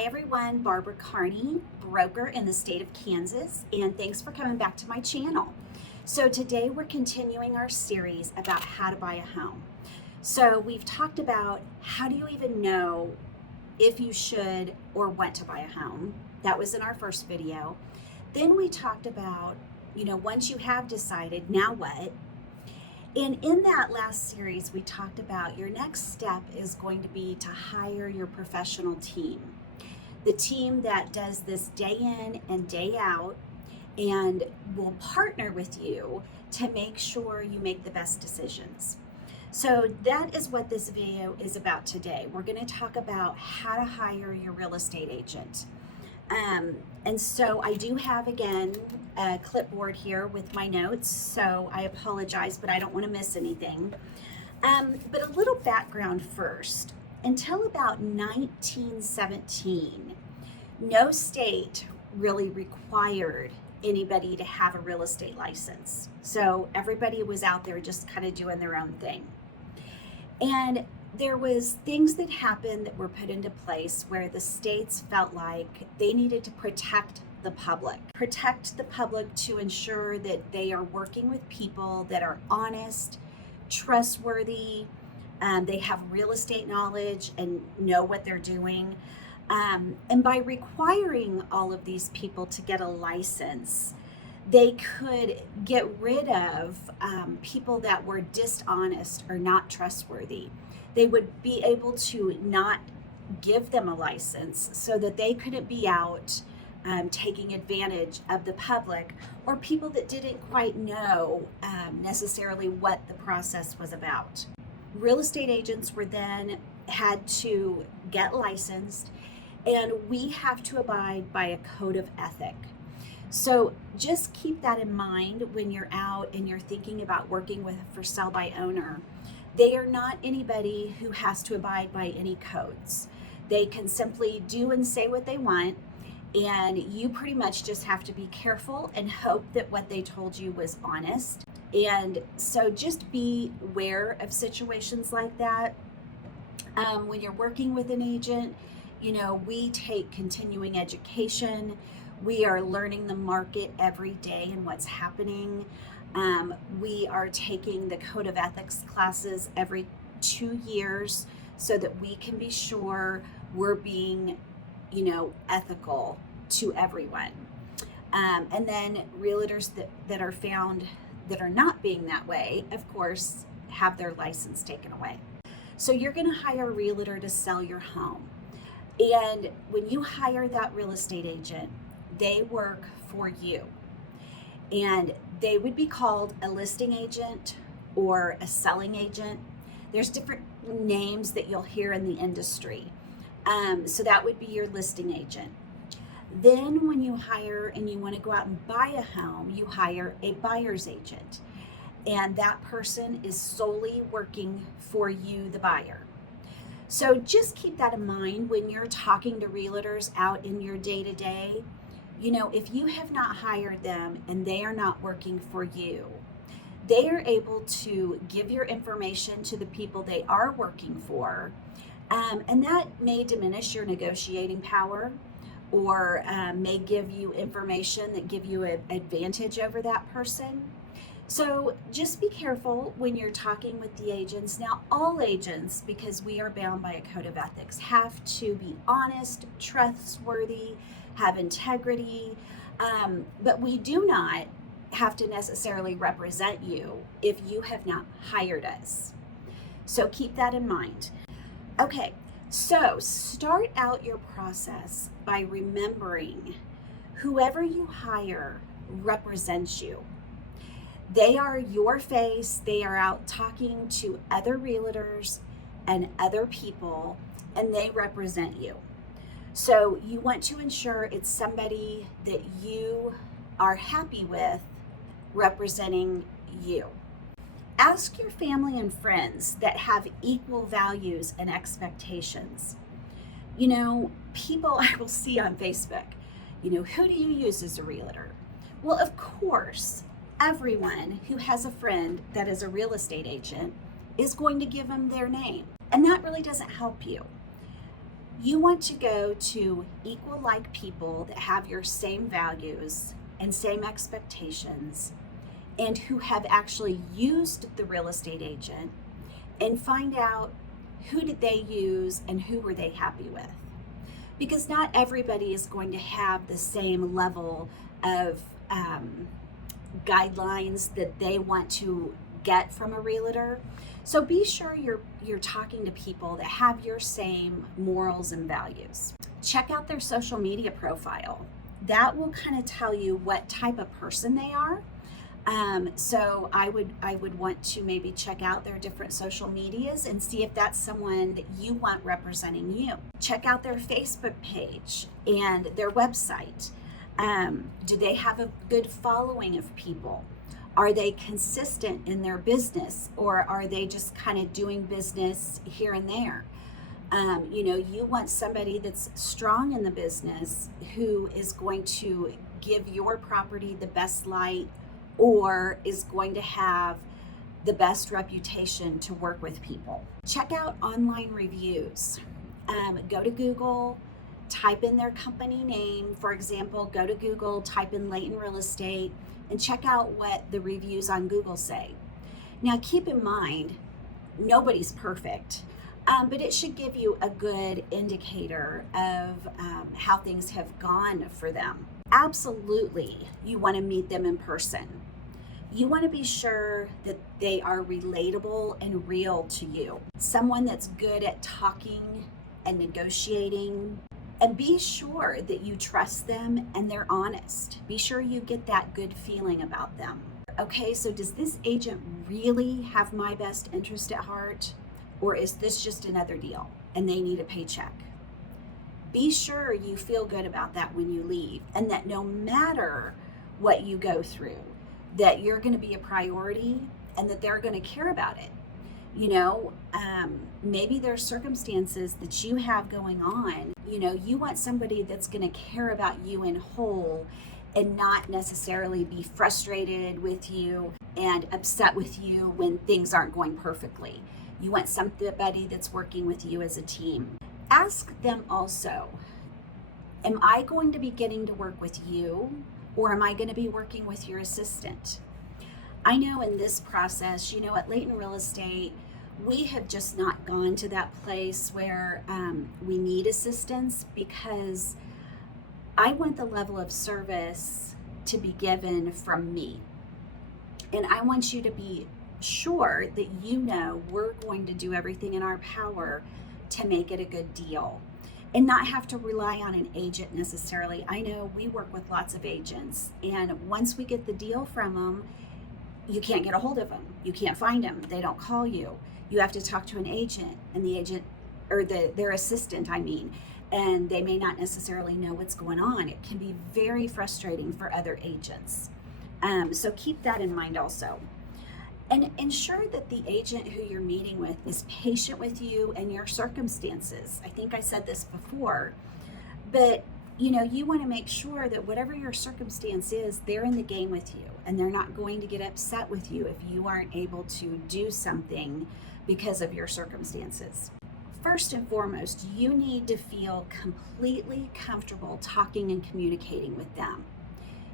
Hi everyone, Barbara Kearney, broker in the state of Kansas, and thanks for coming back to my channel. So today we're continuing our series about how to buy a home. So we've talked about how do you even know if you should or want to buy a home. That was in our first video. Then we talked about, once you have decided, now what? And in that last series, we talked about your next step is going to be to hire your professional team. The team that does this day in and day out and will partner with you to make sure you make the best decisions. So that is what this video is about today. We're going to talk about how to hire your real estate agent. And so I do have, again, a clipboard here with my notes, so I apologize, but I don't want to miss anything. But a little background first. Until about 1917, no state really required anybody to have a real estate license. So everybody was out there just kind of doing their own thing. And there was things that happened that were put into place where the states felt like they needed to protect the public to ensure that they are working with people that are honest, trustworthy, they have real estate knowledge and know what they're doing. And by requiring all of these people to get a license, they could get rid of people that were dishonest or not trustworthy. They would be able to not give them a license so that they couldn't be out taking advantage of the public or people that didn't quite know necessarily what the process was about. Real estate agents were then had to get licensed, and we have to abide by a code of ethic. So just keep that in mind when you're out and you're thinking about working with a for sale by owner. They are not anybody who has to abide by any codes. They can simply do and say what they want, and you pretty much just have to be careful and hope that what they told you was honest. And so just be aware of situations like that. When you're working with an agent, we take continuing education. We are learning the market every day and what's happening. We are taking the Code of Ethics classes every 2 years so that we can be sure we're being, ethical to everyone. And then realtors that are found that are not being that way, of course, have their license taken away. So you're going to hire a realtor to sell your home. And when you hire that real estate agent, they work for you. And they would be called a listing agent or a selling agent. There's different names that you'll hear in the industry. So that would be your listing agent. Then when you hire and you want to go out and buy a home, you hire a buyer's agent. And that person is solely working for you, the buyer. So just keep that in mind when you're talking to realtors out in your day-to-day. If you have not hired them and they are not working for you, they are able to give your information to the people they are working for. And that may diminish your negotiating power or may give you information that give you an advantage over that person. So just be careful when you're talking with the agents. Now, all agents, because we are bound by a code of ethics, have to be honest, trustworthy, have integrity, but we do not have to necessarily represent you if you have not hired us. So keep that in mind. Okay, so start out your process by remembering whoever you hire represents you. They are your face. They are out talking to other realtors and other people, and they represent you. So you want to ensure it's somebody that you are happy with representing you. Ask your family and friends that have equal values and expectations. People I will see on Facebook, who do you use as a realtor? Well, of course, everyone who has a friend that is a real estate agent is going to give them their name. And that really doesn't help you. You want to go to equal-like people that have your same values and same expectations, and who have actually used the real estate agent, and find out who did they use and who were they happy with. Because not everybody is going to have the same level of guidelines that they want to get from a realtor. So be sure you're talking to people that have your same morals and values. Check out their social media profile. That will kind of tell you what type of person they are. So I would want to maybe check out their different social medias and see if that's someone that you want representing you. Check out their Facebook page and their website. Do they have a good following of people? Are they consistent in their business, or are they just kind of doing business here and there? You want somebody that's strong in the business, who is going to give your property the best light, or is going to have the best reputation to work with people. Check out online reviews. Go to Google, type in their company name. For example, go to Google, type in Layton Real Estate, and check out what the reviews on Google say. Now, keep in mind, nobody's perfect, but it should give you a good indicator of how things have gone for them. Absolutely, you want to meet them in person. You want to be sure that they are relatable and real to you. Someone that's good at talking and negotiating. And be sure that you trust them and they're honest. Be sure you get that good feeling about them. Okay, so does this agent really have my best interest at heart? Or is this just another deal and they need a paycheck? Be sure you feel good about that when you leave, and that no matter what you go through, that you're going to be a priority and that they're going to care about it. Maybe there's circumstances that you have going on. You want somebody that's going to care about you in whole and not necessarily be frustrated with you and upset with you when things aren't going perfectly. You want somebody that's working with you as a team. Ask them also, am I going to be getting to work with you, or am I going to be working with your assistant? I know in this process, at Layton Real Estate, we have just not gone to that place where we need assistance, because I want the level of service to be given from me. And I want you to be sure that we're going to do everything in our power to make it a good deal, and not have to rely on an agent necessarily. I know we work with lots of agents, and once we get the deal from them, you can't get a hold of them. You can't find them. They don't call you. You have to talk to an agent, and the agent, or their assistant, and they may not necessarily know what's going on. It can be very frustrating for other agents. So keep that in mind also. And ensure that the agent who you're meeting with is patient with you and your circumstances. I think I said this before, but you want to make sure that whatever your circumstance is, they're in the game with you, and they're not going to get upset with you if you aren't able to do something because of your circumstances. First and foremost, you need to feel completely comfortable talking and communicating with them.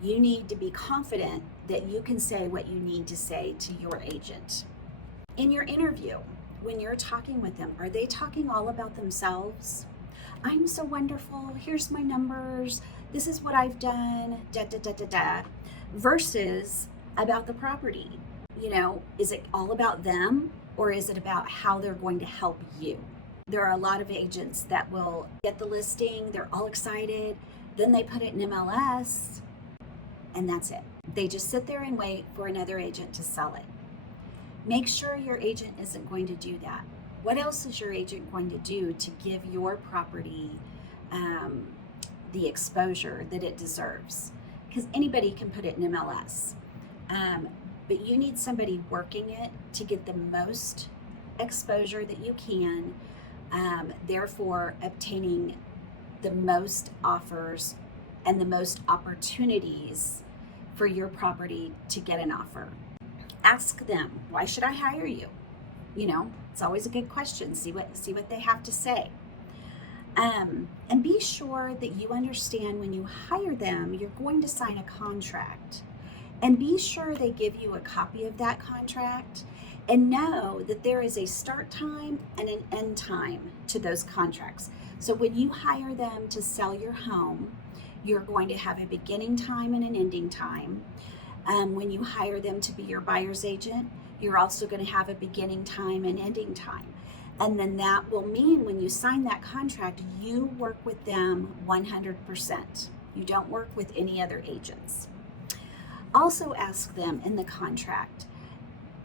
You need to be confident that you can say what you need to say to your agent. In your interview, when you're talking with them, are they talking all about themselves? I'm so wonderful, here's my numbers, this is what I've done, da da da da da, versus about the property. Is it all about them, or is it about how they're going to help you? There are a lot of agents that will get the listing, they're all excited, then they put it in MLS, and that's it. They just sit there and wait for another agent to sell it. Make sure your agent isn't going to do that. What else is your agent going to do to give your property the exposure that it deserves? Because anybody can put it in MLS. But you need somebody working it to get the most exposure that you can, therefore obtaining the most offers and the most opportunities for your property to get an offer. Ask them, why should I hire you? It's always a good question. See what they have to say. And be sure that you understand when you hire them, you're going to sign a contract. And be sure they give you a copy of that contract, and know that there is a start time and an end time to those contracts. So when you hire them to sell your home, you're going to have a beginning time and an ending time. When you hire them to be your buyer's agent, you're also going to have a beginning time and ending time. And then that will mean when you sign that contract, you work with them 100%. You don't work with any other agents. Also ask them in the contract,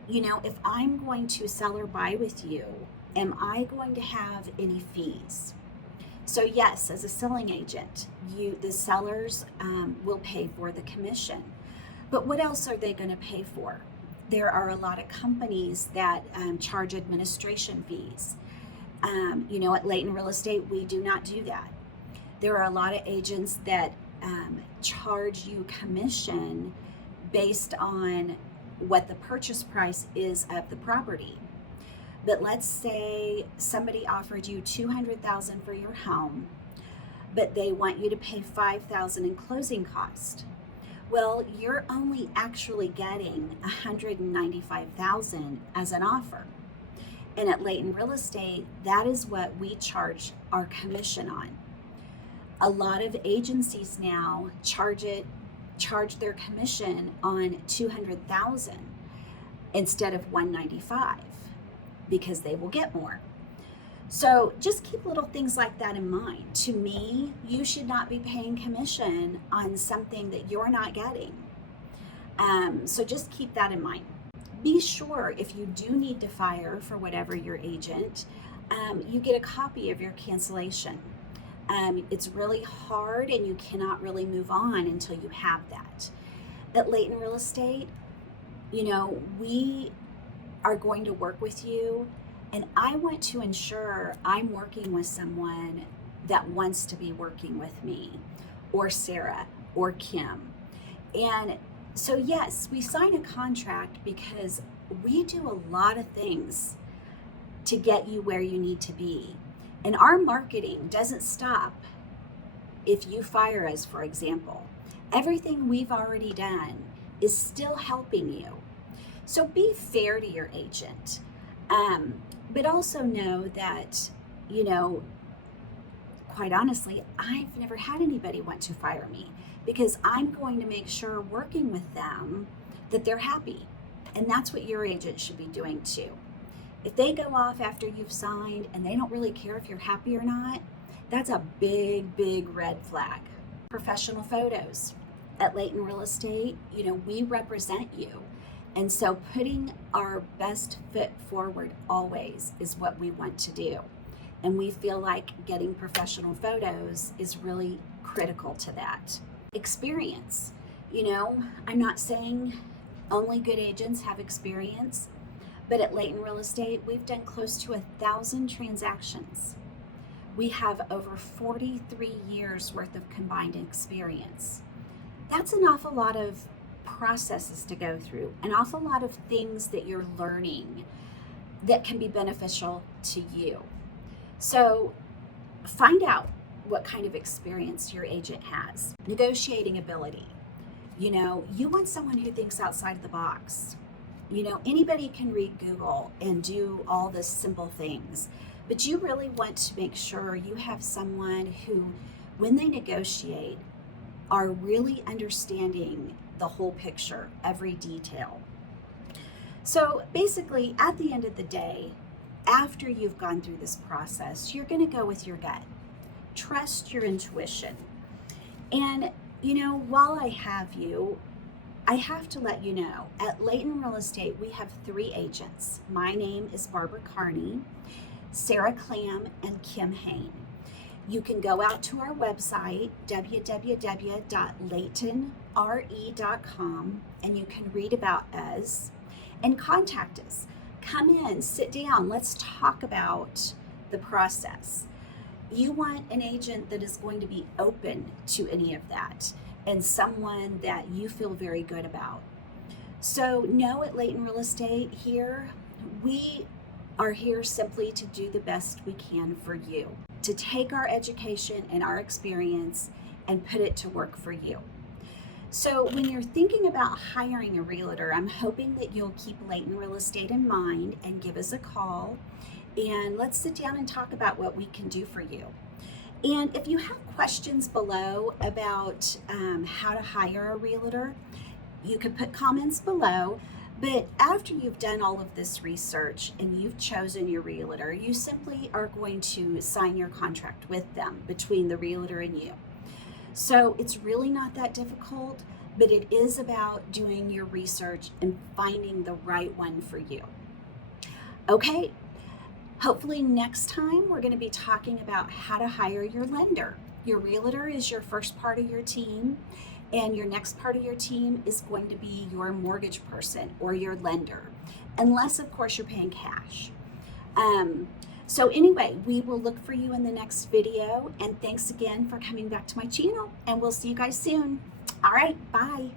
if I'm going to sell or buy with you, am I going to have any fees? So yes, as a selling agent, the sellers will pay for the commission. But what else are they going to pay for? There are a lot of companies that charge administration fees. At Layton Real Estate, we do not do that. There are a lot of agents that charge you commission based on what the purchase price is of the property. But let's say somebody offered you $200,000 for your home, but they want you to pay $5,000 in closing cost. Well, you're only actually getting $195,000 as an offer. And at Layton Real Estate, that is what we charge our commission on. A lot of agencies now charge their commission on $200,000 instead of $195,000 because they will get more. So just keep little things like that in mind. To me, you should not be paying commission on something that you're not getting. So just keep that in mind. Be sure if you do need to fire for whatever your agent, you get a copy of your cancellation. It's really hard and you cannot really move on until you have that. At Layton Real Estate, we are going to work with you, and I want to ensure I'm working with someone that wants to be working with me, or Sarah, or Kim. And so yes, we sign a contract because we do a lot of things to get you where you need to be. And our marketing doesn't stop if you fire us, for example. Everything we've already done is still helping you. So be fair to your agent. But also know that, quite honestly, I've never had anybody want to fire me because I'm going to make sure working with them that they're happy. And that's what your agent should be doing too. If they go off after you've signed and they don't really care if you're happy or not, that's a big, big red flag. Professional photos. At Layton Real Estate, we represent you. And so putting our best foot forward always is what we want to do. And we feel like getting professional photos is really critical to that. Experience. I'm not saying only good agents have experience, but at Layton Real Estate, we've done close to 1,000 transactions. We have over 43 years worth of combined experience. That's an awful lot of processes to go through, an awful lot of things that you're learning that can be beneficial to you. So find out what kind of experience your agent has. Negotiating ability. You want someone who thinks outside the box. Anybody can read Google and do all the simple things, but you really want to make sure you have someone who, when they negotiate, are really understanding the whole picture, every detail. So basically, at the end of the day, after you've gone through this process, you're going to go with your gut. Trust your intuition. And, while I have you, I have to let you know, at Layton Real Estate, we have 3 agents. My name is Barbara Kearney, Sarah Clam, and Kim Hain. You can go out to our website, www.laytonre.com, and you can read about us and contact us. Come in, sit down, let's talk about the process. You want an agent that is going to be open to any of that and someone that you feel very good about. So know at Layton Real Estate here, we are here simply to do the best we can for you. to take our education and our experience and put it to work for you. So when you're thinking about hiring a realtor, I'm hoping that you'll keep Layton Real Estate in mind and give us a call, and let's sit down and talk about what we can do for you. And if you have questions below about how to hire a realtor, you can put comments below. But after you've done all of this research and you've chosen your realtor, you simply are going to sign your contract with them between the realtor and you. So it's really not that difficult, but it is about doing your research and finding the right one for you. Okay, hopefully next time we're going to be talking about how to hire your lender. Your realtor is your first part of your team, and your next part of your team is going to be your mortgage person or your lender, unless of course you're paying cash. So anyway, we will look for you in the next video, and thanks again for coming back to my channel, and we'll see you guys soon. All right, bye.